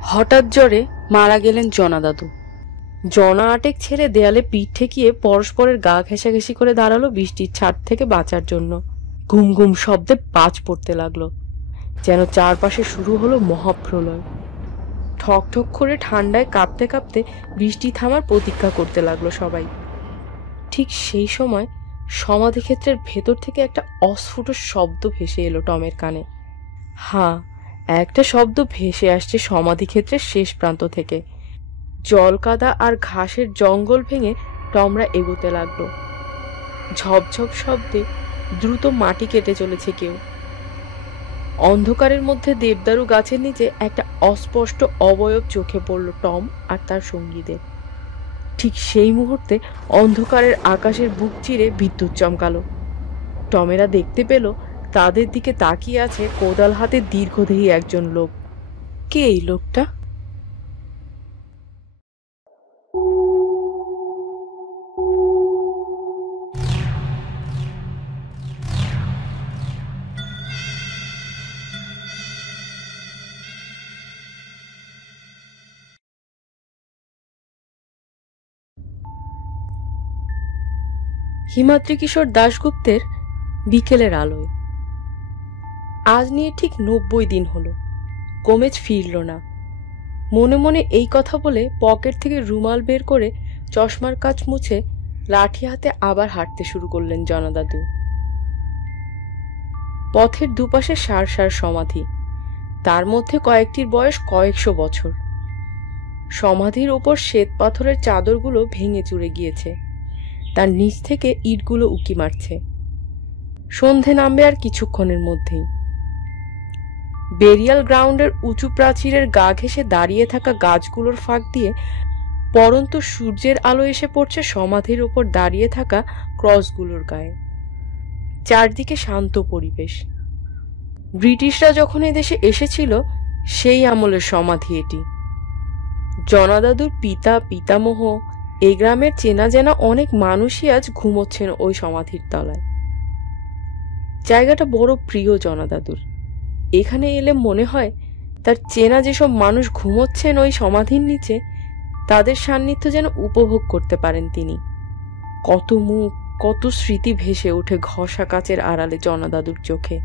হঠাৎ জ্বরে মারা গেলেন জনা দাদু। জনা আটেক ছেড়ে দেয়ালে পিঠ ঠেকিয়ে পরস্পরের গা ঘেঁষাঘেঁষি করে দাঁড়ালো বৃষ্টির ছাট থেকে বাঁচার জন্য। ঘুম ঘুম শব্দে বাজ পড়তে লাগলো, যেন চারপাশে শুরু হলো মহাপ্রলয়। ঠক ঠক করে ঠান্ডায় কাঁপতে কাঁপতে বৃষ্টি থামার প্রতীক্ষা করতে লাগলো সবাই। ঠিক সেই সময় সমাধিক্ষেত্রের ভেতর থেকে একটা অস্ফুট শব্দ ভেসে এলো টমের কানে। হ্যাঁ, একটা শব্দ ভেসে আসছে সমাধিক্ষেত্রের শেষ প্রান্ত থেকে। জল কাদা আর ঘাসের জঙ্গল ভেঙে টমরা এগোতে লাগলো। ঝপঝপ শব্দে দ্রুত মাটি কেটে চলেছে কেউ। অন্ধকারের মধ্যে দেবদারু গাছের নিচে একটা অস্পষ্ট অবয়ব চোখে পড়ল টম আর তার সঙ্গীদের। ঠিক সেই মুহূর্তে অন্ধকারের আকাশের বুক চিরে বিদ্যুৎ চমকালো। টমেরা দেখতে পেল তাদের দিকে তাকিয়ে আছে কোদাল হাতে দীর্ঘদেহী একজন লোক। কে এই লোকটা? হিমাদ্রি কিশোর দাশগুপ্তের বিকেলের আলোয়। আজ নিয়ে ঠিক 90 দিন হলো গোমেজ ফিরল না। মনে মনে এই কথা বলে পকেট থেকে রুমাল বের করে চশমার কাঁচ মুছে লাঠি হাতে আবার হাঁটতে শুরু করলেন জনা দাদু। পথের দুপাশে সার সার সমাধি, তার মধ্যে কয়েকটির বয়স কয়েকশো বছর। সমাধির ওপর শ্বেত পাথরের চাদরগুলো ভেঙে চুরে গিয়েছে, তার নিচ থেকে ইটগুলো উকি মারছে। সন্ধে নামবে আর কিছুক্ষণের মধ্যেই। বেরিয়াল গ্রাউন্ডের উঁচু প্রাচীরের গা ঘেঁষে দাঁড়িয়ে থাকা গাছগুলোর ফাঁক দিয়ে পরন্ত সূর্যের আলো এসে পড়ছে সমাধির ওপর দাঁড়িয়ে থাকা ক্রসগুলোর গায়ে। চারদিকে শান্ত পরিবেশ। ব্রিটিশরা যখন এদেশে এসেছিল সেই আমলের সমাধি এটি। জনা দাদুর পিতা পিতামহ, এই গ্রামের চেনা জেনা অনেক মানুষই আজ ঘুমোচ্ছেন ওই সমাধির তলায়। জায়গাটা বড় প্রিয় জনা দাদুর। এখানে এলে মনে হয় তার চেনা যেসব মানুষ ঘুমোচ্ছেন ওই সমাধির নিচে, তাদের সান্নিধ্য যেন উপভোগ করতে পারেন তিনি। কত মুখ, কত স্মৃতি ভেসে ওঠে ঘষা কাচের আড়ালে জনা দাদুর চোখে।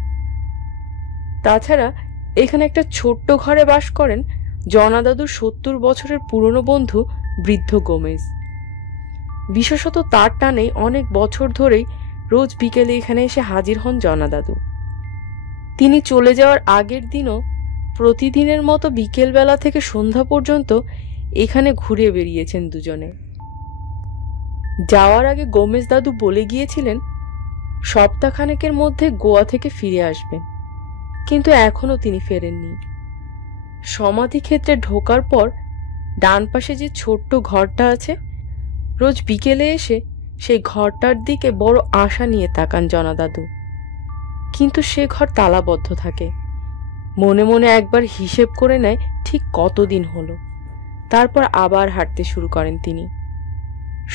তাছাড়া এখানে একটা ছোট্ট ঘরে বাস করেন জনা দাদুর 70 বছরের পুরনো বন্ধু বৃদ্ধ গোমেজ। বিশেষত তার টানেই অনেক বছর ধরেই রোজ বিকেলে এখানে এসে হাজির হন জনা দাদু। তিনি চলে যাওয়ার আগের দিনও প্রতিদিনের মতো বিকেলবেলা থেকে সন্ধ্যা পর্যন্ত এখানে ঘুরে বেরিয়েছেন দুজনে। যাওয়ার আগে গোমেজ দাদু বলে গিয়েছিলেন সপ্তাহখানেকের মধ্যে গোয়া থেকে ফিরে আসবেন, কিন্তু এখনো তিনি ফেরেননি। সমাধি ক্ষেত্রে ঢোকার পর ডান পাশে যে ছোট্ট ঘরটা আছে, রোজ বিকেলে এসে সেই ঘরটার দিকে বড় আশা নিয়ে তাকান জনা দাদু। কিন্তু সে ঘর তালাবদ্ধ থাকে। মনে মনে একবার হিসেব করে নেয় ঠিক কতদিন হলো। তারপর আবার হাঁটতে শুরু করেন তিনি।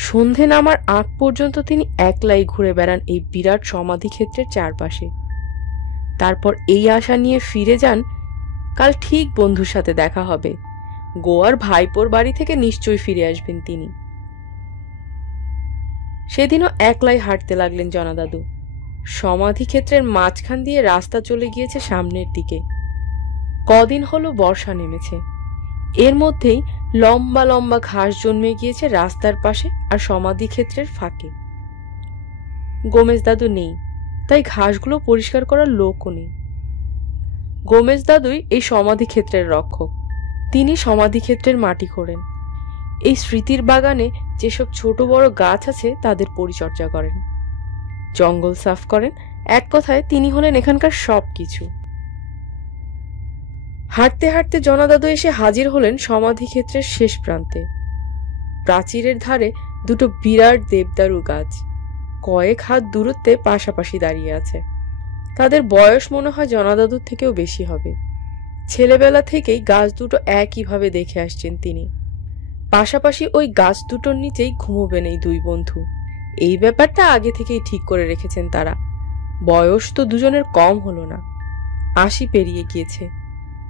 সন্ধে নামার আগ পর্যন্ত তিনি একলাই ঘুরে বেড়ান এই বিরাট সমাধি ক্ষেত্রের চারপাশে। তারপর এই আশা নিয়ে ফিরে যান কাল ঠিক বন্ধুর সাথে দেখা হবে, গোয়ার ভাইপোর বাড়ি থেকে নিশ্চয়ই ফিরে আসবেন তিনি। সেদিনও একলাই হাঁটতে লাগলেন জনা দাদু। সমাধি ক্ষেত্রের মাঝখান দিয়ে রাস্তা চলে গিয়েছে সামনের দিকে। কদিন হলো বর্ষা নেমেছে, এর মধ্যেই লম্বা লম্বা ঘাস জন্মে গিয়েছে রাস্তার পাশে আর সমাধি ক্ষেত্রের ফাঁকে। গোমেজ দাদু নেই, তাই ঘাসগুলো পরিষ্কার করার লোকও নেই। গোমেজ দাদুই এই সমাধি ক্ষেত্রের রক্ষক। তিনি সমাধি ক্ষেত্রের মাটি খোঁড়েন, এই স্মৃতির বাগানে যেসব ছোট বড় গাছ আছে তাদের পরিচর্যা করেন, জঙ্গল সাফ করেন। এক কথায় তিনি হলেন এখানকার সবকিছু। হাঁটতে হাঁটতে জনা দাদু এসে হাজির হলেন সমাধি ক্ষেত্রের শেষ প্রান্তে। প্রাচীরের ধারে দুটো বিরাট দেবদারু গাছ কয়েক হাত দূরত্বে পাশাপাশি দাঁড়িয়ে আছে। তাদের বয়স মনে হয় জনা দাদুর থেকেও বেশি হবে। ছেলেবেলা থেকেই গাছ দুটো একইভাবে দেখে আসছেন তিনি। পাশাপাশি ওই গাছ দুটোর নিচেই ঘুমোবেন এই দুই বন্ধু। এই ব্যাপারটা আগে থেকেই ঠিক করে রেখেছেন তারা। বয়স তো দুজনের কম হলো না, 80 পেরিয়ে গিয়েছে।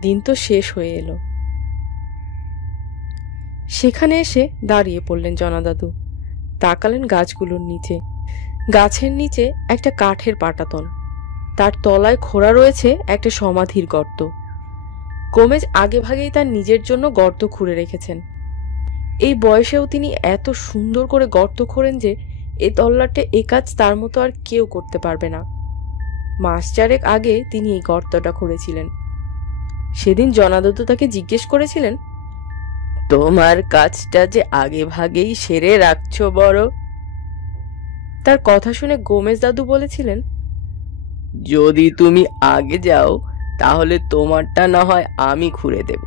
দিন তো শেষ হয়ে এলো। সেখানে এসে দাঁড়িয়ে পড়লেন জনাদাদু। তাকালেন গাছগুলোর নিচে। গাছের নিচে একটা কাঠের পাটাতন, তার তলায় খোঁড়া রয়েছে একটা সমাধির গর্ত। গোমেজ আগে ভাগেই তার নিজের জন্য গর্ত খুঁড়ে রেখেছেন। এই বয়সেও তিনি এত সুন্দর করে গর্ত খোঁড়েন যে এই তল্লাটে এ কাজ তার মতো আর কেউ করতে পারবে না। মাস চারেক আগে তিনি এই গর্তটা খুঁড়েছিলেন। সেদিন জনাদাদু তাকে জিজ্ঞেস করেছিলেন, তোমার কাজটা যে আগে ভাগেই সেরে রাখছো বড়। তার কথা শুনে গোমেজ দাদু বলেছিলেন, যদি তুমি আগে যাও তাহলে তোমারটা না হয় আমি খুঁড়ে দেব,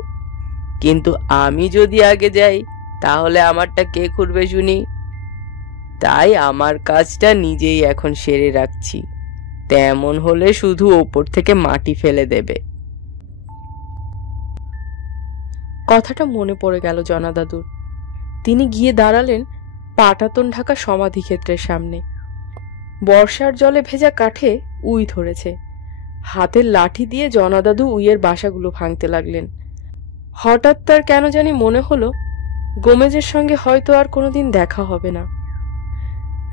কিন্তু আমি যদি আগে যাই তাহলে আমারটা কে খুঁড়বে শুনি? তাই আমার কাজটা নিজেই এখন সেরে রাখছি, তেমন হলে শুধু ওপর থেকে মাটি ফেলে দেবে। কথাটা মনে পড়ে গেল জনাদাদুর। তিনি গিয়ে দাঁড়ালেন পাটাতন ঢাকা সমাধিক্ষেত্রের সামনে। বর্ষার জলে ভেজা কাঠে উই ধরেছে। হাতের লাঠি দিয়ে জনাদাদু উইয়ের বাসাগুলো ভাঙতে লাগলেন। হঠাৎ তার কেন জানি মনে হলো গোমেজের সঙ্গে হয়তো আর কোনোদিন দেখা হবে না।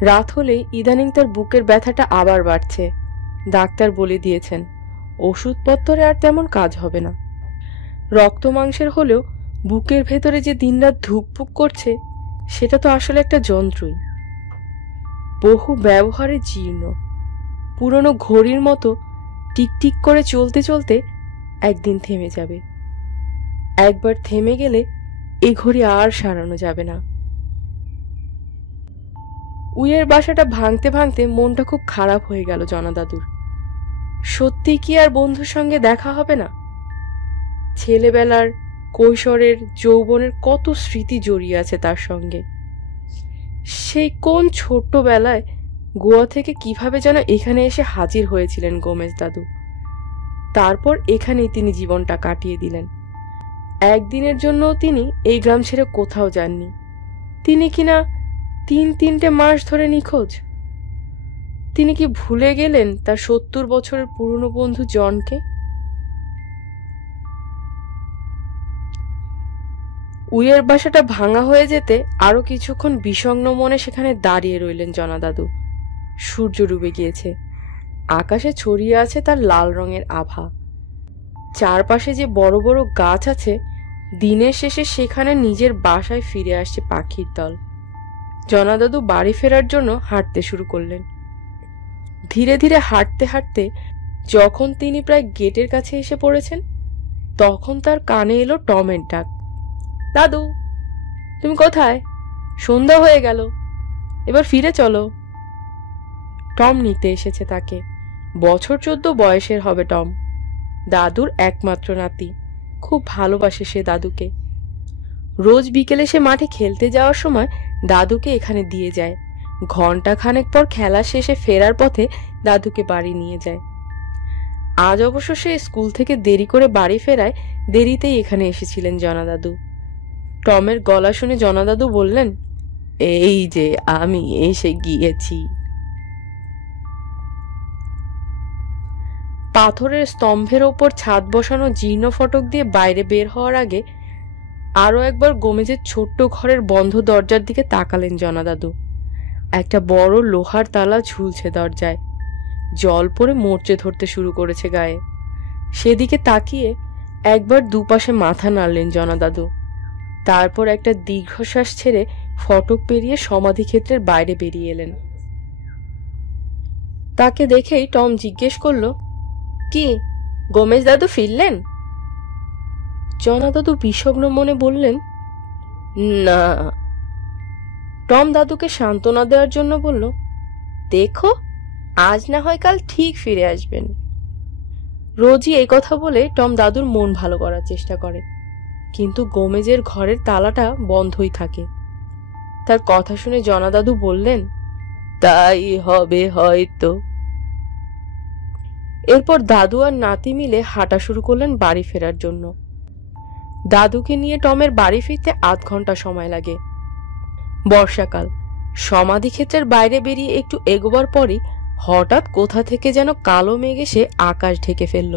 রাত হলেই ইদানিং তার বুকের ব্যথাটা আবার বাড়ছে। ডাক্তার বলে দিয়েছেন ওষুধপত্রে আর তেমন কাজ হবে না। রক্ত মাংসের হলেও বুকের ভেতরে যে দিনরাত ধুকপুক করছে সেটা তো আসলে একটা যন্ত্রই। বহু ব্যবহারে জীর্ণ, পুরনো ঘড়ির মতো টিকটিক করে চলতে চলতে একদিন থেমে যাবে। একবার থেমে গেলে এই ঘড়ি আর সারানো যাবে না। উইয়ের বাসাটা ভাঙতে ভাঙতে মনটা খুব খারাপ হয়ে গেল জনাদাদুর। সত্যি কি আর বন্ধুর সঙ্গে দেখা হবে না? ছেলেবেলার, কৈশোরের, যৌবনের কত স্মৃতি জড়িয়ে আছে তার সঙ্গে। সেই কোন ছোট্টবেলায় গোয়া থেকে কিভাবে যেন এখানে এসে হাজির হয়েছিলেন গোমেজ দাদু। তারপর এখানেই তিনি জীবনটা কাটিয়ে দিলেন। একদিনের জন্য তিনি এই গ্রাম ছেড়ে কোথাও যাননি। তিনি কিনা 3-3টে মাস ধরে নিখোঁজ। তিনি কি ভুলে গেলেন তার 70 বছরের পুরনো বন্ধু জনকে? উইয়ের বাসাটা ভাঙা হয়ে যেতে আরো কিছুক্ষণ বিষণ্ণ মনে সেখানে দাঁড়িয়ে রইলেন জনাদাদু। সূর্য ডুবে গিয়েছে। আকাশে ছড়িয়ে আছে তার লাল রঙের আভা। চারপাশে যে বড় বড় গাছ আছে, দিনের শেষে সেখানে নিজের বাসায় ফিরে আসছে পাখির দল। জনাদাদু বাড়ি ফেরার জন্য হাঁটতে শুরু করলেন। ধীরে ধীরে হাঁটতে হাঁটতে যখন তিনি প্রায় গেটের কাছে এসে পড়েছেন, তখন তার কানে এলো টমের ডাক। দাদু, তুমি কোথায়? সন্ধ্যা হয়ে গেল, এবার ফিরে চলো। টম নিতে এসেছে তাকে। বছর 14 বয়সের হবে টম। দাদুর একমাত্র নাতি। খুব ভালোবাসে সে দাদুকে। রোজ বিকেলে সে মাঠে খেলতে যাওয়ার সময় দাদুকে এখানে দিয়ে যায়। ঘন্টা খানেক পর খেলা শেষে ফেরার পথে দাদুকে বাড়ি নিয়ে যায়। আজ অবশ্য সে স্কুল থেকে দেরি করে বাড়ি ফেরায় দেরিতেই এখানে এসেছিলেন জনাদাদু। টমের গলা শুনে জনাদাদু বললেন, এই যে আমি এসে গিয়েছি। পাথরের স্তম্ভের ওপর ছাদ বসানো জীর্ণ ফটক দিয়ে বাইরে বের হওয়ার আগে আরো একবার গোমেজের ছোট্ট ঘরের বন্ধ দরজার দিকে তাকালেন জনাদাদু। একটা বড় লোহার তালা ঝুলছে দরজায়। জল পড়ে মরচে ধরতে শুরু করেছে গায়ে। সেদিকে তাকিয়ে একবার দুপাশে মাথা নাড়লেন জনাদাদু। তারপর একটা দীর্ঘশ্বাস ছেড়ে ফটক পেরিয়ে সমাধিক্ষেত্রের বাইরে বেরিয়ে এলেন। তাকে দেখেই টম জিজ্ঞেস করল, কি গোমেজ দাদু ফিরলেন? জনাদাদু বিষগ্ন মনে বললেন, না। টম দাদুকে সান্ত্বনা দেওয়ার জন্য বলল, দেখো, আজ না হয় কাল ঠিক ফিরে আসবেন। রোজই এই কথা বলে টম দাদুর মন ভালো করার চেষ্টা করে, কিন্তু গোমেজের ঘরের তালাটা বন্ধই থাকে। তার কথা শুনে জনাদাদু বললেন, তাই হবে হয়তো। এরপর দাদু আর নাতি মিলে হাঁটা শুরু করলেন বাড়ি ফেরার জন্য। দাদুকে নিয়ে টমের বাড়ি ফিরতে 8 ঘন্টা সময় লাগে। বর্ষাকাল। সমাধিক্ষেত্রের বাইরে বেরিয়ে একটু এগোবার পরই হঠাৎ কোথা থেকে যেন কালো মেঘ এসে আকাশ ঢেকে ফেলল।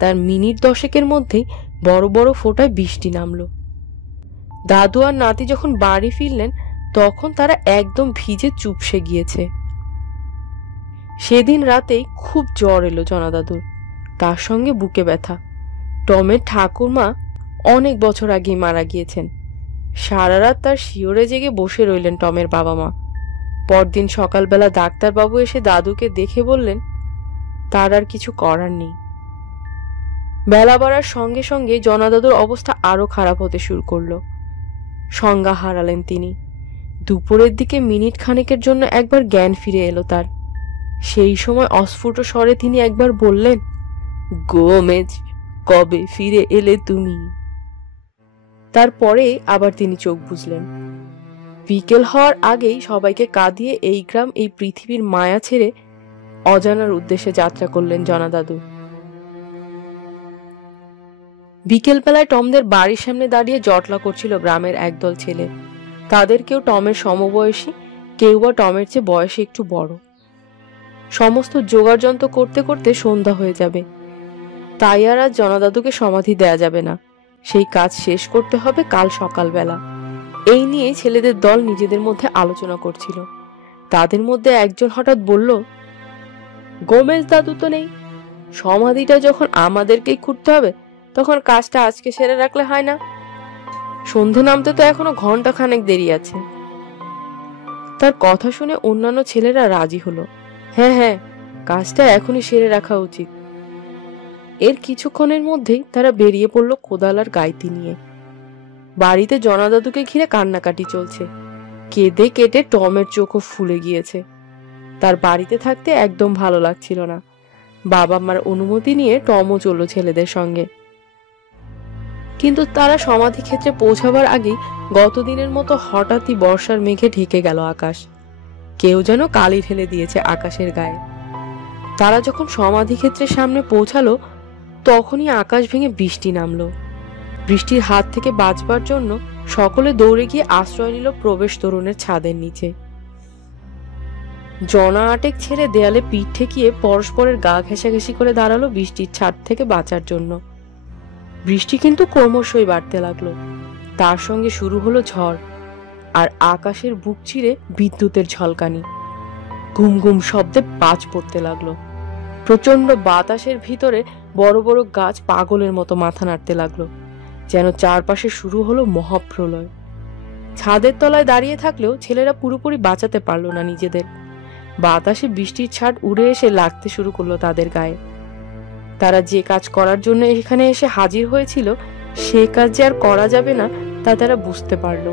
তার মিনিট 10-এর মধ্যেই বড় বড় ফোঁটায় বৃষ্টি নামল। দাদু আর নাতি যখন বাড়ি ফিরলেন তখন তারা একদম ভিজে চুপসে গিয়েছে। সেদিন রাতেই খুব জ্বর এলো জনাদাদুর, তার সঙ্গে বুকে ব্যথা। টমের ঠাকুরমা অনেক বছর আগেই মারা গিয়েছেন। সারা রাত তার শিওরে জেগে বসে রইলেন টমের বাবা মা। পরদিন সকালবেলা ডাক্তারবাবু এসে দাদুকে দেখে বললেন তার আর কিছু করার নেই। বেলা বাড়ার সঙ্গে সঙ্গে জনাদাদুর অবস্থা আরো খারাপ হতে শুরু করলো। সংজ্ঞা হারালেন তিনি। দুপুরের দিকে মিনিট খানেকের জন্য একবার জ্ঞান ফিরে এলো তার। সেই সময় অস্ফুট স্বরে তিনি একবার বললেন, গোমেজ, কবে ফিরে এলে তুমি? তারপরে আবার তিনি চোখ বুঝলেন। বিকেল হওয়ার আগেই সবাইকে কাঁদিয়ে এই গ্রাম, এই পৃথিবীর মায়া ছেড়ে অজানার উদ্দেশ্যে যাত্রা করলেন জনাদাদু। বিকেল বেলায় টমদের বাড়ির সামনে দাঁড়িয়ে জটলা করছিল গ্রামের একদল ছেলে। তাদের কেউ টমের সমবয়সী, কেউ বা টমের চেয়ে বয়সে একটু বড়। সমস্ত জোগাড় যন্ত্র করতে করতে সন্ধ্যা হয়ে যাবে, তাই আর আজ জনাদাদুকে সমাধি দেয়া যাবে না। সেই কাজ শেষ করতে হবে কাল সকালবেলা। এই নিয়ে ছেলেদের দল নিজেদের মধ্যে আলোচনা করছিল। তাদের মধ্যে একজন হঠাৎ বলল, গোমেজ দাদু তো নেই, সমাধিটা যখন আমাদেরকেই খুঁড়তে হবে তখন কাজটা আজকে সেরে রাখলে হয় না? সন্ধে নামতে তো এখনো ঘন্টা খানেক দেরি আছে। তার কথা শুনে অন্যান্য ছেলেরা রাজি হলো। হ্যাঁ হ্যাঁ, কাজটা এখনই সেরে রাখা উচিত। এর কিছুক্ষণের মধ্যেই তারা বেরিয়ে পড়ল কোদাল আর গাইতি নিয়ে। বাড়িতে জনাদাদুকে ঘিরে কান্নাকাটি চলছে। কেঁদে কেটে টমের চোখও ফুলে গিয়েছে। তার বাড়িতে থাকতে একদম ভালো লাগছিল না। বাবা মার অনুমতি নিয়ে টমও চলল ছেলেদের সঙ্গে। কিন্তু তারা সমাধি ক্ষেত্রে পৌঁছাবার আগেই গতদিনের মতো হঠাৎই বর্ষার মেঘে ঢেকে গেল আকাশ। কেউ যেন কালি ঢেলে দিয়েছে আকাশের গায়ে। তারা যখন সমাধি ক্ষেত্রের সামনে পৌঁছালো তখনই আকাশ ভেঙে বৃষ্টি নামলো। বৃষ্টির হাত থেকে বাঁচবার জন্য সকলে দৌড়ে গিয়ে আশ্রয় নিল প্রবেশ তোরণের ছাদের নিচে। জনা আটেক ছেড়ে দেয়ালে পিঠ ঠেকিয়ে পরস্পরের গা ঘেঁষাঘেঁষি করে দাঁড়ালো বৃষ্টির ছাদ থেকে বাঁচার জন্য। বৃষ্টি কিন্তু ক্রমশই বাড়তে লাগলো। তার সঙ্গে শুরু হলো ঝড়, আর আকাশের বুক চিরে বিদ্যুতের ঝলকানি। ঘুম ঘুম শব্দে বাজ পড়তে লাগলো। প্রচন্ড বাতাসের ভিতরে বড় বড় গাছ পাগলের মতো মাথা নাড়তে লাগলো, যেন চারপাশে শুরু হলো মহাপ্রলয়। ছাদের তলায় দাঁড়িয়ে থাকলেও ছেলেরা পুরোপুরি বাঁচাতে পারলো না নিজেদের। বাতাসে বৃষ্টির ছাট উড়ে এসে লাগতে শুরু করলো তাদের গায়ে। তারা যে কাজ করার জন্য এখানে এসে হাজির হয়েছিল সে কাজ যে আর করা যাবে না তা তারা বুঝতে পারলো।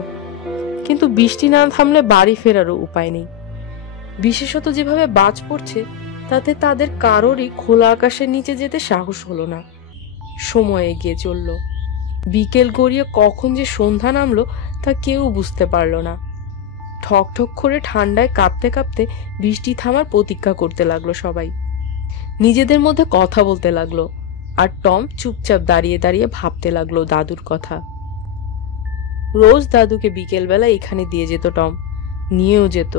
কিন্তু বৃষ্টি না থামলে বাড়ি ফেরারও উপায় নেই। বিশেষত যেভাবে বাজ পড়ছে তাতে তাদের কারোরই খোলা আকাশের নিচে যেতে সাহস হলো না। সময় এগিয়ে চলল। বিকেল গড়িয়ে কখন যে সন্ধ্যা নামলো তা কেউ বুঝতে পারল না। ঠক ঠক করে ঠান্ডায় কাঁপতে কাঁপতে বৃষ্টি থামার প্রতীক্ষা করতে লাগলো সবাই। নিজেদের মধ্যে কথা বলতে লাগলো, আর টম চুপচাপ দাঁড়িয়ে দাঁড়িয়ে ভাবতে লাগলো দাদুর কথা। রোজ দাদুকে বিকেলবেলা এখানে দিয়ে যেত টম, নিয়েও যেত।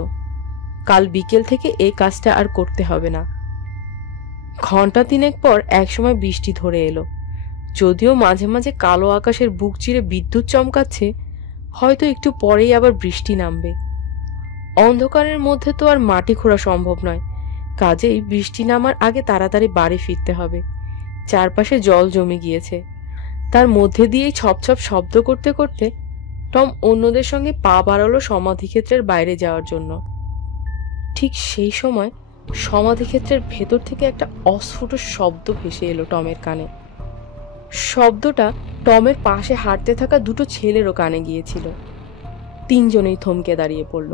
কাল বিকেল থেকে এই কাজটা আর করতে হবে না। ঘন্টা তিনেক পর একসময় বৃষ্টি ধরে এলো। যদিও মাঝে মাঝে কালো আকাশের বুক চিরে বিদ্যুৎ চমকাচ্ছে, হয়তো একটু পরেই আবার বৃষ্টি নামবে। অন্ধকারের মধ্যে তো আর মাটি খোঁড়া সম্ভব নয়, কাজেই বৃষ্টি নামার আগে তাড়াতাড়ি বাড়ি ফিরতে হবে। চারপাশে জল জমে গিয়েছে। তার মধ্যে দিয়েই ছপছপ শব্দ করতে করতে টম অন্যদের সঙ্গে পা বাড়ালো সমাধিক্ষেত্রের বাইরে যাওয়ার জন্য। ঠিক সেই সময় সমাধিক্ষেত্রের ভেতর থেকে একটা অস্ফুট শব্দ ভেসে এলো টমের কানে। শব্দটা টমের পাশে হাঁটতে থাকা দুটো ছেলেরও কানে গিয়েছিল। তিনজনেই থমকে দাঁড়িয়ে পড়ল।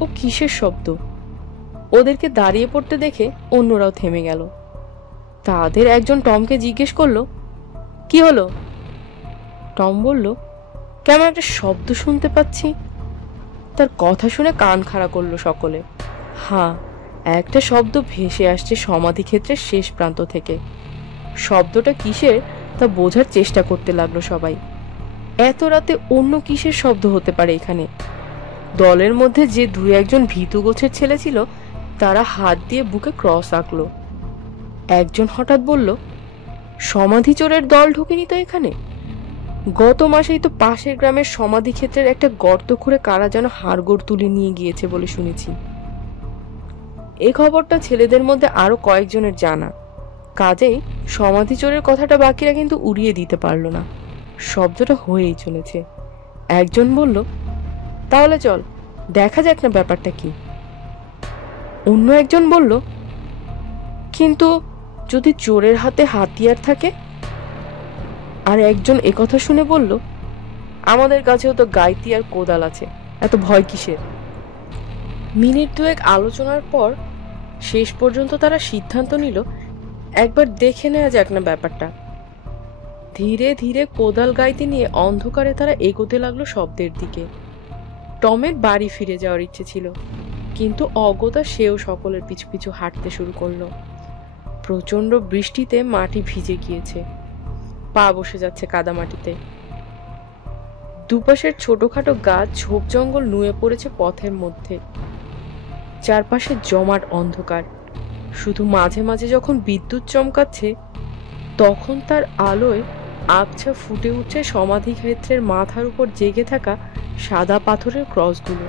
ও কিসের শব্দ? ওদেরকে দাঁড়িয়ে পড়তে দেখে অন্যরাও থেমে গেল। তাদের একজন টমকে জিজ্ঞেস করলো, কি হলো? টম বলল, কেমন একটা শব্দ শুনতে পাচ্ছি। তার কথা শুনে কান খাড়া করলো সকলে। হ্যাঁ, একটা শব্দ ভেসে আসছে সমাধিক্ষেত্রের শেষ প্রান্ত থেকে। শব্দটা কিসের তা বোঝার চেষ্টা করতে লাগলো সবাই। এত রাতে অন্য কিসের শব্দ হতে পারে এখানে? দলের মধ্যে যে দু একজন ভীতু গোছের ছেলে ছিল তারা হাত দিয়ে বুকে ক্রস আঁকলো। একজন হঠাৎ বলল, সমাধি চোরের দল ঢুকেনি তো এখানে? গত মাসেই তো পাশের গ্রামের সমাধি ক্ষেত্রের একটা গর্ত খুঁড়ে কারা যেন হাড়গোড় তুলে নিয়ে গিয়েছে বলে শুনেছি। এই খবরটা ছেলেদের মধ্যে আরো কয়েকজনের জানা, কাজেই সমাধি চোরের কথাটা বাকিরা কিন্তু উড়িয়ে দিতে পারল না। শব্দটা হয়েই চলেছে। একজন বলল, তাহলে চল দেখা যাক না ব্যাপারটা কি। অন্য একজন বলল, কিন্তু যদি চোরের হাতে হাতিয়ার থাকে? আর একজন একথা শুনে বলল, আমাদের কাছেও তো গাইতি আর কোদাল আছে, এত ভয় কিসের? মিনিট দুয়েক আলোচনার পর শেষ পর্যন্ত তারা সিদ্ধান্ত নিল একবার দেখে নেওয়া যাক না ব্যাপারটা। ধীরে ধীরে কোদাল গাইতে নিয়ে অন্ধকারে তারা এগোতে লাগলো শব্দের দিকে। টমের বাড়ি ফিরে যাওয়ার ইচ্ছে ছিল, কিন্তু অগত্যা সেও সকলের পিছু পিছু হাঁটতে শুরু করলো। প্রচন্ড বৃষ্টিতে মাটি ভিজে গিয়েছে, পা বসে যাচ্ছে কাদা মাটিতে। দুপাশের ছোটখাটো গাছ ঝোপ জঙ্গল নুয়ে পড়েছে পথের মধ্যে। চারপাশে জমাট অন্ধকার, শুধু মাঝে মাঝে যখন বিদ্যুৎ চমকাচ্ছে তখন তার আলোয় আবছা ফুটে উঠছে সমাধি ক্ষেত্রের মাথার উপর জেগে থাকা সাদা পাথরের ক্রসগুলো।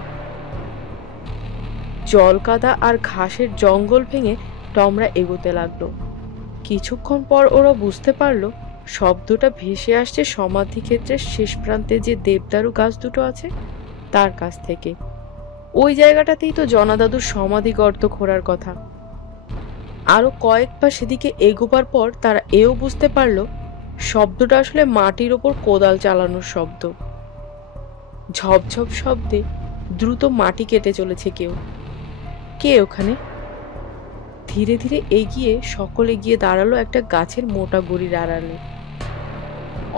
জল কাদা আর ঘাসের জঙ্গল ভেঙে টমরা এগোতে লাগলো। কিছুক্ষণ পর ওরা বুঝতে পারলো শব্দটা ভেসে আসছে সমাধি ক্ষেত্রের শেষ প্রান্তে যে দেবদারু গাছ দুটো আছে তার কাছ থেকে। ওই জায়গাটাতেই তো জনাদাদুর সমাধি গর্ত খোঁড়ার কথা। আরো কয়েক পা সেদিকে এগোবার পর তারা এও বুঝতে পারলো শব্দটা আসলে মাটির ওপর কোদাল চালানোর শব্দ। ঝপঝপ শব্দে দ্রুত মাটি কেটে চলেছে কেউ। কে ওখানে? ধীরে ধীরে এগিয়ে সকলে গিয়ে দাঁড়ালো একটা গাছের মোটা গুড়ির আড়ালে।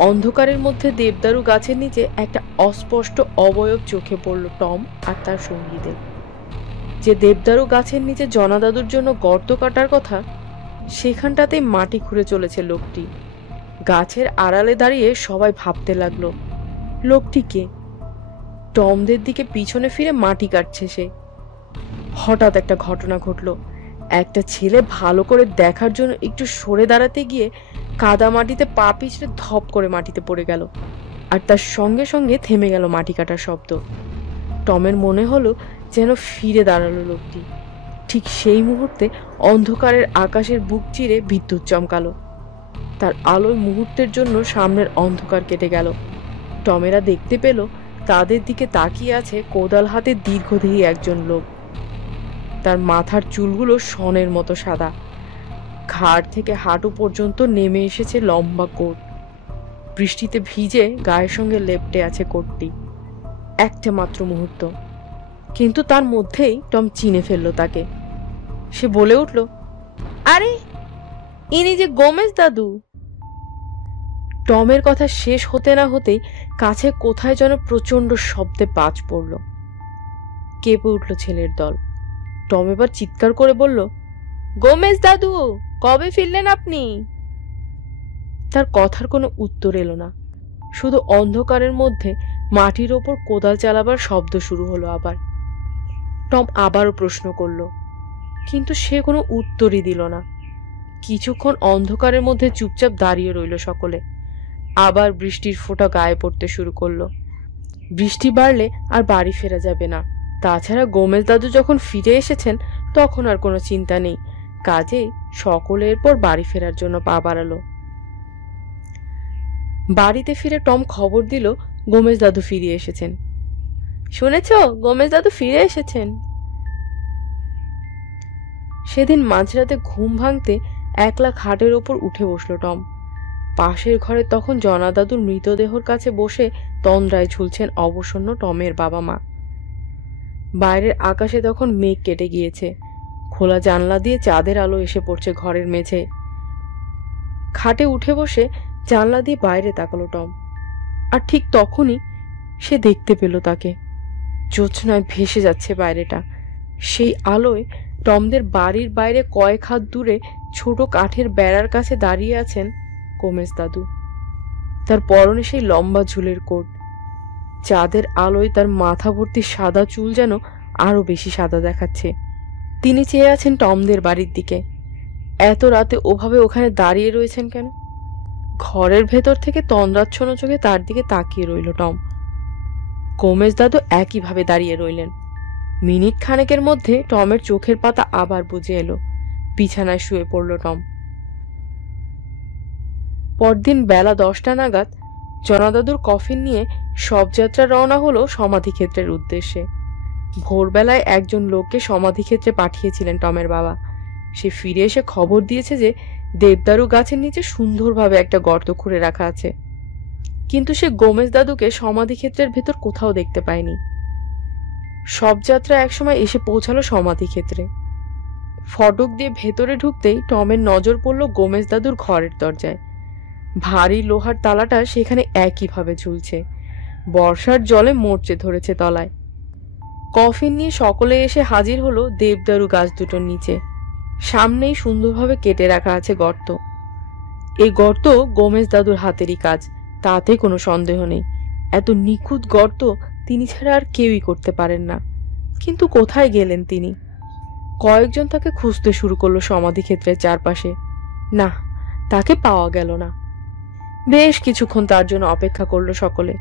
অন্ধকারের মধ্যে দেবদারু গাছের নিচে একটা অস্পষ্ট অবয়ব চোখে পড়ল টম আর তার সঙ্গীদের। যে দেবদারু গাছের নিচে জনাদাদুর জন্য গর্ত কাটার কথা, সেখানটাতেই মাটি খুঁড়ে চলেছে লোকটি। গাছের আড়ালে দাঁড়িয়ে সবাই ভাবতে লাগলো, লোকটি কে? টমদের দিকে পিছনে ফিরে মাটি কাটছে সে। হঠাৎ একটা ঘটনা ঘটলো। একটা ছেলে ভালো করে দেখার জন্য একটু সরে দাঁড়াতে গিয়ে কাদা মাটিতে পা পিছলে ধপ করে মাটিতে পড়ে গেল, আর তার সঙ্গে সঙ্গে থেমে গেল মাটি কাটার শব্দ। টমের মনে হলো যেন ফিরে দাঁড়ালো লোকটি। ঠিক সেই মুহূর্তে অন্ধকারের আকাশের বুক চিরে বিদ্যুৎ চমকালো। তার আলোয় মুহূর্তের জন্য সামনের অন্ধকার কেটে গেল। টমেরা দেখতে পেল তাদের দিকে তাকিয়ে আছে কোদাল হাতে দীর্ঘদেহী একজন লোক। তার মাথার চুলগুলো শনের মতো সাদা, ঘাড় থেকে হাঁটু পর্যন্ত নেমে এসেছে লম্বা কোট। বৃষ্টিতে ভিজে গায়ের সঙ্গে লেপ্টে আছে কোটটি। একটা মাত্র মুহূর্ত, কিন্তু তার মধ্যেই টম চিনে ফেললো তাকে। সে বলে উঠল, আরে ইনি যে গোমেজ দাদু। টমের কথা শেষ হতে না হতেই কাছে কোথায় যেন প্রচন্ড শব্দে বাজ পড়ল। কেঁপে উঠল ছেলের দল। টম এবার চিৎকার করে বলল, গোমেজ দাদু, কবে ফিরলেন আপনি? তার কথার কোনো উত্তর এলো না, শুধু অন্ধকারের মধ্যে মাটির ওপর কোদাল চালাবার শব্দ শুরু হলো আবার। টম আবারও প্রশ্ন করল, কিন্তু সে কোনো উত্তরই দিল না। কিছুক্ষণ অন্ধকারের মধ্যে চুপচাপ দাঁড়িয়ে রইল সকলে। আবার বৃষ্টির ফোঁটা গায়ে পড়তে শুরু করলো। বৃষ্টি বাড়লে আর বাড়ি ফেরা যাবে না, তাছাড়া গোমেজ দাদু যখন ফিরে এসেছেন তখন আর কোনো চিন্তা নেই। কাজেই সকলে এরপর বাড়ি ফেরার জন্য পা বাড়ালো। বাড়িতে ফিরে টম খবর দিল গোমেজ দাদু ফিরে এসেছেন। শুনেছ, গোমেজ দাদু ফিরে এসেছেন। সেদিন মাঝরাতে ঘুম ভাঙতে একলা খাটের ওপর উঠে বসলো টম। পাশের ঘরে তখন জনাদাদুর মৃতদেহর কাছে বসে তন্দ্রায় ঝুলছেন অবসন্ন টমের বাবা মা। বাইরের আকাশে তখন মেঘ কেটে গিয়েছে। খোলা জানলা দিয়ে চাঁদের আলো এসে পড়ছে ঘরের মেঝে। খাটে উঠে বসে জানলা দিয়ে বাইরে তাকালো টম, আর ঠিক তখনই সে দেখতে পেল তাকে। জ্যোৎস্নায় ভেসে যাচ্ছে বাইরেটা। সেই আলোয় টমদের বাড়ির বাইরে কয়েক হাত দূরে ছোট কাঠের বেড়ার কাছে দাঁড়িয়ে আছেন গোমেজ দাদু। তার পরনে সেই লম্বা ঝুলের কোট। চাঁদের আলোয় তার মাথা ভর্তি সাদা চুল যেন আরো বেশি সাদা দেখাচ্ছে। তিনি চেয়ে আছেন টমদের বাড়ির দিকে। এত রাতে ওভাবে ওখানে দাঁড়িয়ে রয়েছেন কেন? ঘরের ভেতর থেকে তন্দ্রাচ্ছন্ন চোখে তার দিকে তাকিয়ে রইল টম। গোমেজ দাদু একইভাবে দাঁড়িয়ে রইলেন। মিনিট খানেকের মধ্যে টমের চোখের পাতা আবার বুজে এলো। বিছানায় শুয়ে পড়ল টম। পরদিন বেলা 10টা নাগাদ জনাদাদুর কফিন নিয়ে শবযাত্রা রওনা হলো সমাধিক্ষেত্রের উদ্দেশ্যে। ভোরবেলায় একজন লোককে সমাধিক্ষেত্রে পাঠিয়েছিলেন টমের বাবা। সে ফিরে এসে খবর দিয়েছে যে দেবদারু গাছের নিচে সুন্দরভাবে একটা গর্ত খুঁড়ে রাখা আছে, কিন্তু সে গোমেজ দাদুকে সমাধিক্ষেত্রের ভেতর কোথাও দেখতে পায়নি। শবযাত্রা একসময় এসে পৌঁছালো সমাধিক্ষেত্রে। ফটক দিয়ে ভেতরে ঢুকতেই টমের নজর পড়ল গোমেজ দাদুর ঘরের দরজায়। ভারী লোহার তালাটা সেখানে একইভাবে ঝুলছে। বর্ষার জলে মরচে ধরেছে তলায়। কফিন নিয়ে সকলে এসে হাজির হলো দেবদারু গাছ দুটোর নিচে। সামনেই সুন্দরভাবে কেটে রাখা আছে গর্ত। এই গর্ত গোমেজ দাদুর হাতেরই কাজ, তাতে কোনো সন্দেহ নেই। এত নিখুঁত গর্ত তিনি ছাড়া আর কেউই করতে পারেন না। কিন্তু কোথায় গেলেন তিনি? কয়েকজন তাকে খুঁজতে শুরু করলো সমাধিক্ষেত্রের চারপাশে। না, তাকে পাওয়া গেল না। বেশ কিছুক্ষণ তার জন্য অপেক্ষা করলো সকলে।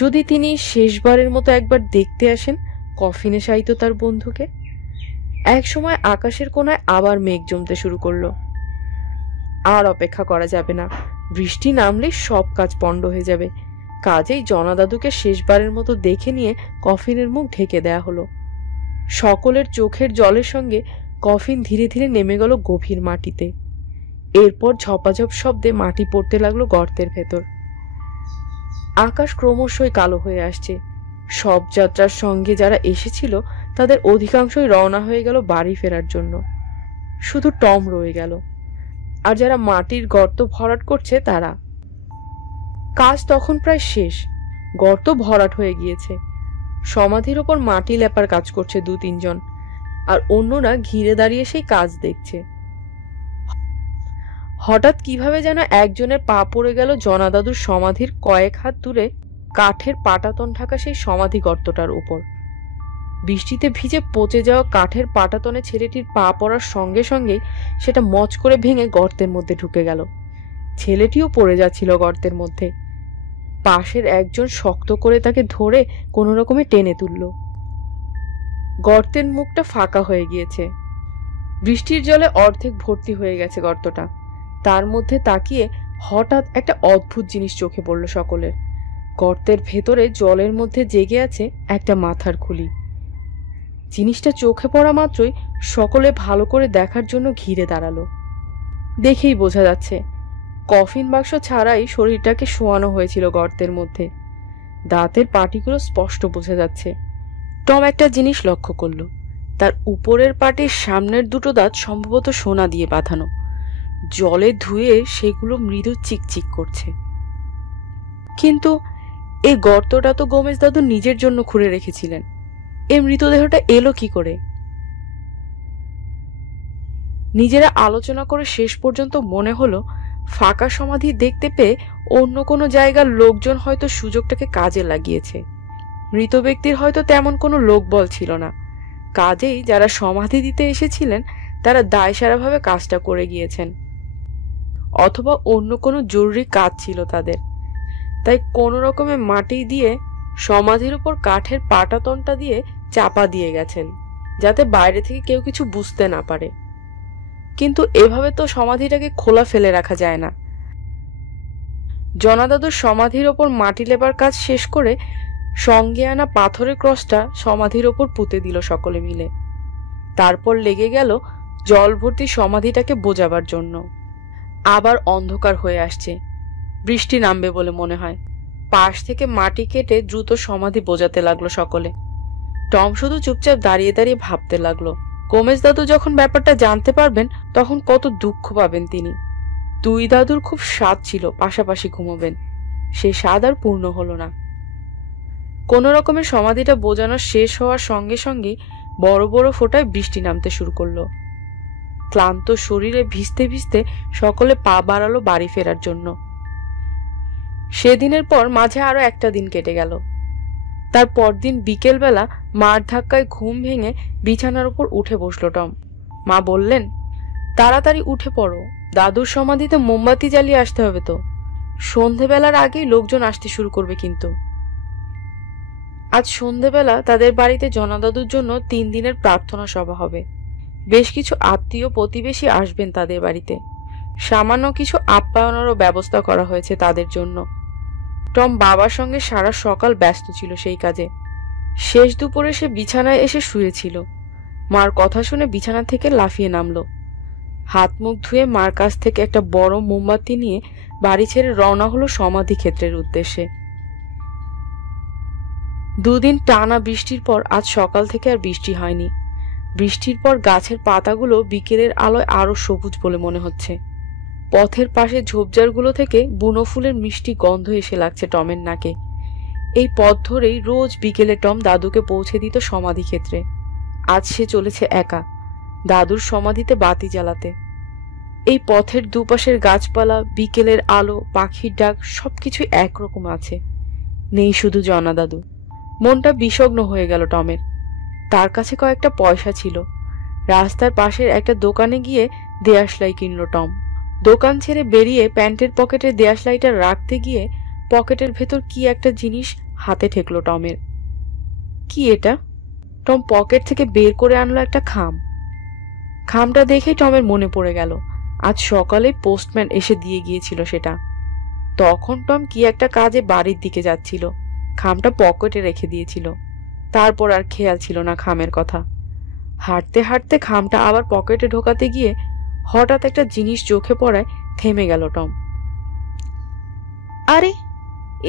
যদি তিনি শেষবারের মতো একবার দেখতে আসেন কফিনে শায়িত তার বন্ধুকে। এক সময় আকাশের কোণায় আবার মেঘ জমতে শুরু করলো। আর অপেক্ষা করা যাবে না, বৃষ্টি নামলে সব কাজ পণ্ড হয়ে যাবে। কাজেই জনাদাদুকে শেষবারের মতো দেখে নিয়ে কফিনের মুখ ঢেকে দেয়া হলো। সকলের চোখের জলের সঙ্গে কফিন ধীরে ধীরে নেমে গেল গভীর মাটিতে। এরপর ঝপাঝপ শব্দে মাটি পড়তে লাগলো গর্তের ভেতর। আকাশ ক্রমশই কালো হয়ে আসছে। শবযাত্রার সঙ্গে যারা এসেছিল তাদের অধিকাংশই রওনা হয়ে গেল বাড়ি ফেরার জন্য। শুধু টম রয়ে গেল, আর যারা মাটির গর্ত ভরাট করছে তারা। কাজ তখন প্রায় শেষ। গর্ত ভরাট হয়ে গিয়েছে। সমাধির ওপর মাটি লেপার কাজ করছে 2-3 জন, আর অন্যরা ঘিরে দাঁড়িয়ে সেই কাজ দেখছে। হঠাৎ কিভাবে যেন একজনের পা পড়ে গেল জনাদাদুর সমাধির কয়েক হাত দূরে কাঠের পাটাতন ঢাকা সেই সমাধি গর্তটার উপর। বৃষ্টিতে ভিজে পচে যাওয়া কাঠের পাটাতনে ছেলেটির পা পড়ার সঙ্গে সঙ্গেই সেটা মচ করে ভেঙে গর্তের মধ্যে ঢুকে গেল। ছেলেটিও পড়ে যাচ্ছিল গর্তের মধ্যে। পাশের একজন শক্ত করে তাকে ধরে কোনো রকমে টেনে তুলল। গর্তের মুখটা ফাঁকা হয়ে গিয়েছে। বৃষ্টির জলে অর্ধেক ভর্তি হয়ে গেছে গর্তটা। তার মধ্যে তাকিয়ে হঠাৎ একটা অদ্ভুত জিনিস চোখে পড়ল সকলের। গর্তের ভেতরে জলের মধ্যে জেগে আছে একটা মাথার খুলি। জিনিসটা চোখে পড়া মাত্রই সকলে ভালো করে দেখার জন্য ঘিরে দাঁড়ালো। দেখেই বোঝা যাচ্ছে কফিন বাক্স ছাড়াই শরীরটাকে শোয়ানো হয়েছিল গর্তের মধ্যে। দাঁতের পাটিগুলো স্পষ্ট বোঝা যাচ্ছে। টম একটা জিনিস লক্ষ্য করলো, তার উপরের পাটির সামনের দুটো দাঁত সম্ভবত সোনা দিয়ে বাঁধানো। জলে ধুয়ে সেগুলো মৃদু চিকচিক করছে। কিন্তু এই গর্তটা তো গোমেজ দাদু নিজের জন্য খুঁড়ে রেখেছিলেন। এই মৃতদেহটা এলো কি করে? নিজেরা আলোচনা করে শেষ পর্যন্ত মনে হলো ফাঁকা সমাধি দেখতে পেয়ে অন্য কোনো জায়গার লোকজন হয়তো সুযোগটাকে কাজে লাগিয়েছে। মৃত ব্যক্তির হয়তো তেমন কোনো লোকবল ছিল না। কাজেই যারা সমাধি দিতে এসেছিলেন তারা দায়সারাভাবে কাজটা করে গিয়েছেন, অথবা অন্য কোনো জরুরি কাজ ছিল তাদের। তাই কোনো রকমে মাটি দিয়ে সমাধির উপর কাঠের পাটাতনটা দিয়ে চাপা দিয়ে গেছেন, যাতে বাইরে থেকে কেউ কিছু বুঝতে না পারে। কিন্তু এভাবে তো সমাধিটাকে খোলা ফেলে রাখা যায় না। জনাদাদুর সমাধির ওপর মাটি লেবার কাজ শেষ করে সঙ্গে আনা পাথরের ক্রসটা সমাধির ওপর পুঁতে দিল সকলে মিলে। তারপর লেগে গেল জল ভর্তি সমাধিটাকে বোঝাবার জন্য। আবার অন্ধকার হয়ে আসছে, বৃষ্টি নামবে বলে মনে হয়। পাশ থেকে মাটি কেটে দ্রুত সমাধি বোঝাতে লাগলো সকলে। টম শুধু চুপচাপ দাঁড়িয়ে দাঁড়িয়ে ভাবতে লাগলো, গোমেজ দাদু যখন ব্যাপারটা জানতে পারবেন তখন কত দুঃখ পাবেন তিনি। 2 দাদুর খুব স্বাদ ছিল পাশাপাশি ঘুমোবেন, সে স্বাদ আর পূর্ণ হলো না। কোনো রকমে সমাধিটা বোঝানো শেষ হওয়ার সঙ্গে সঙ্গেই বড় বড় ফোঁটায় বৃষ্টি নামতে শুরু করলো। ক্লান্ত শরীরে ভিজতে ভিজতে সকলে পা বাড়ালো বাড়ি ফেরার জন্য। সেদিনের পর মাঝে আরো একটা দিন কেটে গেল। তার পরদিন বিকেলবেলা মার ধাক্কায় ঘুম ভেঙে বিছানার উপর উঠে বসলো টম। মা বললেন, তাড়াতাড়ি উঠে পড়ো, দাদুর সমাধিতে মোমবাতি জ্বালিয়ে আসতে হবে তো। সন্ধেবেলার আগেই লোকজন আসতে শুরু করবে কিন্তু। আজ সন্ধেবেলা তাদের বাড়িতে জনাদাদুর জন্য 3 দিনের প্রার্থনা সভা হবে। বেশ কিছু আত্মীয় প্রতিবেশী আসবেন তাদের বাড়িতে। সামান্য কিছু আপ্যায়নেরও ব্যবস্থা করা হয়েছে তাদের জন্য। টম বাবার সঙ্গে সারা সকাল ব্যস্ত ছিল সেই কাজে। শেষ দুপুরে সে বিছানায় এসে শুয়েছিল। মার কথা শুনে বিছানা থেকে লাফিয়ে নামলো। হাত মুখ ধুয়ে মার কাছ থেকে একটা বড় মোমবাতি নিয়ে বাড়ি ছেড়ে রওনা হলো সমাধি ক্ষেত্রের উদ্দেশ্যে। 2 দিন টানা বৃষ্টির পর আজ সকাল থেকে আর বৃষ্টি হয়নি। বৃষ্টির পর গাছের পাতাগুলো বিকেলের আলোয় আরো সবুজ বলে মনে হচ্ছে। পথের পাশে ঝোপঝাড়গুলো থেকে বুনো ফুলের মিষ্টি গন্ধ এসে লাগছে টমের নাকে। এই পথ ধরেই রোজ বিকেলে টম দাদুকে পৌঁছে দিত সমাধি ক্ষেত্রে। আজ সে চলেছে একা, দাদুর সমাধিতে বাতি জ্বালাতে। এই পথের দুপাশের গাছপালা, বিকেলের আলো, পাখির ডাক সবকিছুই একরকম আছে, নেই শুধু জনা দাদু। মনটা বিষগ্ন হয়ে গেল টমের। তার কাছে কয়েকটা পয়সা ছিল। রাস্তার পাশের একটা দোকানে গিয়ে দেয়াশলাই কিনল টম। দোকান ছেড়ে বেরিয়ে প্যান্টের পকেটে দেয়াশলাইটা রাখতে গিয়ে পকেটের ভেতর কি একটা জিনিস হাতে ঠেকলো টমের। কি এটা? টম পকেট থেকে বের করে আনলো একটা খাম। খামটা দেখেই টমের মনে পড়ে গেল আজ সকালে পোস্টম্যান এসে দিয়ে গিয়েছিল সেটা। তখন টম কি একটা কাজে বাড়ির দিকে যাচ্ছিল, খামটা পকেটে রেখে দিয়েছিল। তারপর আর খেয়াল ছিল না খামের কথা। হাঁটতে হাঁটতে খামটা আবার পকেটে ঢোকাতে গিয়ে হঠাৎ একটা জিনিস চোখে পড়ায় থেমে গেল টম। আরে,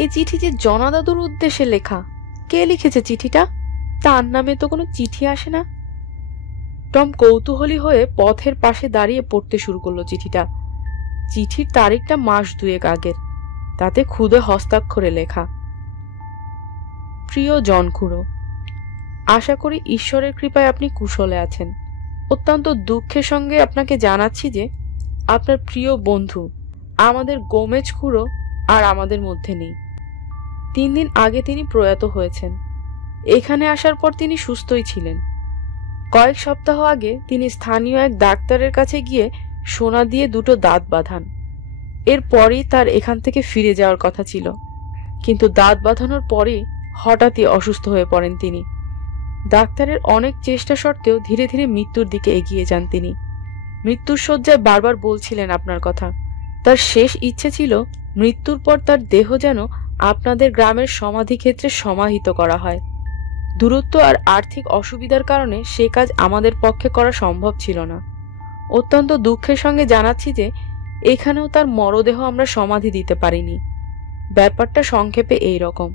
এই চিঠি যে জনা দাদুর উদ্দেশ্যে লেখা। কে লিখেছে চিঠিটা? তার নামে তো কোনো চিঠি আসে না। টম কৌতূহলী হয়ে পথের পাশে দাঁড়িয়ে পড়তে শুরু করলো চিঠিটা। চিঠির তারিখটা মাস 2 আগের। তাতে খুদে হস্তাক্ষরে লেখা, প্রিয় জন খুড়ো, আশা করি ঈশ্বরের কৃপায় আপনি কুশলে আছেন। অত্যন্ত দুঃখের সঙ্গে আপনাকে জানাচ্ছি যে আপনার প্রিয় বন্ধু আমাদের গোমেজ খুড়ো আর আমাদের মধ্যে নেই। 3 দিন আগে তিনি প্রয়াত হয়েছেন। এখানে আসার পর তিনি সুস্থই ছিলেন। কয়েক সপ্তাহ আগে তিনি স্থানীয় এক ডাক্তারের কাছে গিয়ে সোনা দিয়ে 2টো দাঁত বাঁধান। এরপরই তার এখান থেকে ফিরে যাওয়ার কথা ছিল, কিন্তু দাঁত বাঁধানোর পরেই হঠাৎই অসুস্থ হয়ে পড়েন তিনি। ডাক্তারের অনেক চেষ্টা সত্ত্বেও ধীরে ধীরে মৃত্যুর দিকে এগিয়ে যান তিনি। মৃত্যুর শয্যায় বারবার বলছিলেন আপনার কথা। তার শেষ ইচ্ছে ছিল মৃত্যুর পর তার দেহ যেন আপনাদের গ্রামের সমাধি ক্ষেত্রে সমাহিত করা হয়। দূরত্ব আর আর্থিক অসুবিধার কারণে সে কাজ আমাদের পক্ষে করা সম্ভব ছিল না। অত্যন্ত দুঃখের সঙ্গে জানাচ্ছি যে এখানেও তার মরদেহ আমরা সমাধি দিতে পারিনি। ব্যাপারটা সংক্ষেপে এই রকম।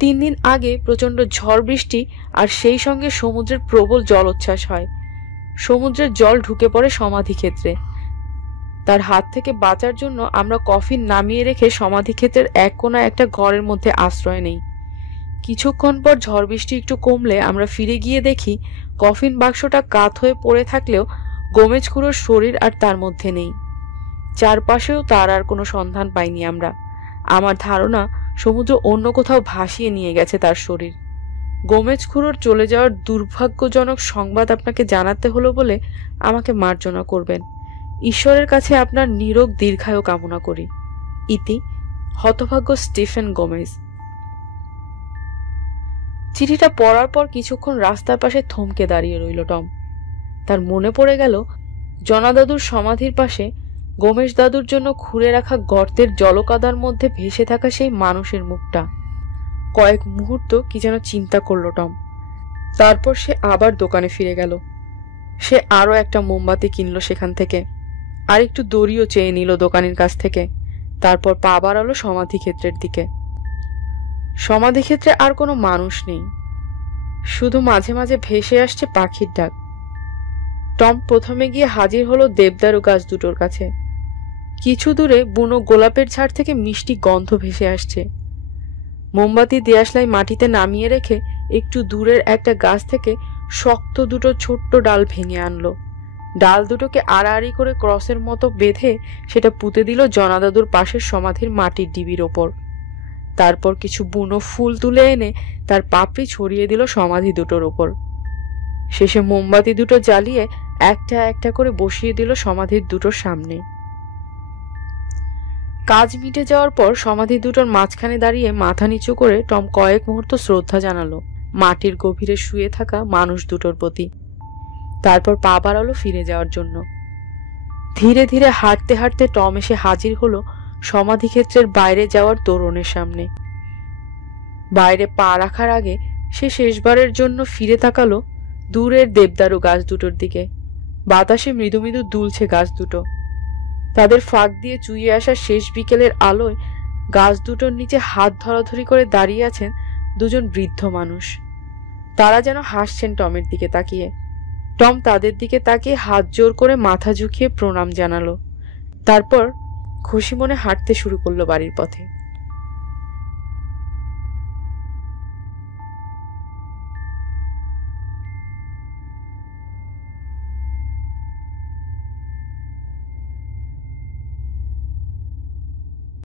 3 দিন আগে প্রচন্ড ঝড় বৃষ্টি আর সেই সঙ্গে সমুদ্রের প্রবল জলোচ্ছ্বাস হয়। সমুদ্রের জল ঢুকে পড়ে সমাধি ক্ষেত্রে। তার হাত থেকে বাঁচার জন্য আমরা কফিন নামিয়ে রেখে সমাধি ক্ষেত্রের এক কোণায় একটা ঘরের মধ্যে আশ্রয় নেই। কিছুক্ষণ পর ঝড় বৃষ্টি একটু কমলে আমরা ফিরে গিয়ে দেখি কফিন বাক্সটা কাত হয়ে পড়ে থাকলেও গোমেজ খুড়োর শরীর আর তার মধ্যে নেই। চারপাশেও তার আর কোনো সন্ধান পাইনি আমরা। আমার ধারণা সমুদ্র অন্য কোথাও ভাসিয়ে নিয়ে গেছে তার শরীর। গোমেজ খুড়োর চলে যাওয়ার দুর্ভাগ্যজনক সংবাদ আপনাকে জানাতে হলো বলে আমাকে মার্জনা করবেন। ঈশ্বরের কাছে আপনার নিরোগ দীর্ঘায়ু কামনা করি। ইতি, হতভাগ্য স্টিফেন গোমেজ। চিঠিটা পড়ার পর কিছুক্ষণ রাস্তার পাশে থমকে দাঁড়িয়ে রইল টম। তার মনে পড়ে গেল জনা দাদুর সমাধির পাশে গোমেজ দাদুর জন্য খুঁড়ে রাখা গর্তের জলকাদার মধ্যে ভেসে থাকা সেই মানুষের মুখটা। কয়েক মুহূর্ত কি যেন চিন্তা করল টম। তারপর সে আবার দোকানে ফিরে গেল। সে আরো একটা মোমবাতি কিনলো সেখান থেকে, আর একটু দড়িও চেয়ে নিল দোকানের কাছ থেকে। তারপর পা বাড়ালো সমাধি ক্ষেত্রের দিকে। সমাধি ক্ষেত্রে আর কোনো মানুষ নেই, শুধু মাঝে মাঝে ভেসে আসছে পাখির ডাক। টম প্রথমে গিয়ে হাজির হলো দেবদারু গাছ দুটোর কাছে। কিছু দূরে বুনো গোলাপের ঝাড় থেকে মিষ্টি গন্ধ ভেসে আসছে। মোমবাতি দেয়াশলাই মাটিতে নামিয়ে রেখে একটু দূরের একটা গাছ থেকে শক্ত 2টো ছোট্ট ডাল ভেঙে আনলো। ডাল দুটোকে আড়াআড়ি করে ক্রসের মতো বেঁধে সেটা পুঁতে দিল জনাদাদুর পাশের সমাধির মাটির ডিবির ওপর। তারপর কিছু বুনো ফুল তুলে এনে তার পাপড়ি ছড়িয়ে দিল সমাধি দুটোর ওপর। শেষে মোমবাতি দুটো জ্বালিয়ে একটা একটা করে বসিয়ে দিল সমাধির দুটোর সামনে। কাজ মিটে যাওয়ার পর সমাধি দুটোর মাঝখানে দাঁড়িয়ে মাথা নিচু করে টম কয়েক মুহূর্ত শ্রদ্ধা জানালো মাটির গভীরে শুয়ে থাকা মানুষ দুটোর প্রতি। তারপর পা বাড়ালো ফিরে যাওয়ার জন্য। ধীরে ধীরে হাঁটতে হাঁটতে টম এসে হাজির হলো সমাধিক্ষেত্রের বাইরে যাওয়ার তোরণের সামনে। বাইরে পা রাখার আগে সে শেষবারের জন্য ফিরে তাকালো দূরের দেবদারু গাছ দুটোর দিকে। বাতাসে মৃদু মৃদু দুলছে গাছ দুটো। তাদের ফাঁক দিয়ে চুইয়ে আসা শেষ বিকেলের আলোয় গাছ দুটোর নিচে হাত ধরাধরি করে দাঁড়িয়ে আছেন দুজন বৃদ্ধ মানুষ। তারা যেন হাসছেন টমের দিকে তাকিয়ে। টম তাদের দিকে তাকিয়ে হাত জোর করে মাথা ঝুঁকিয়ে প্রণাম জানালো। তারপর খুশি মনে হাঁটতে শুরু করলো বাড়ির পথে।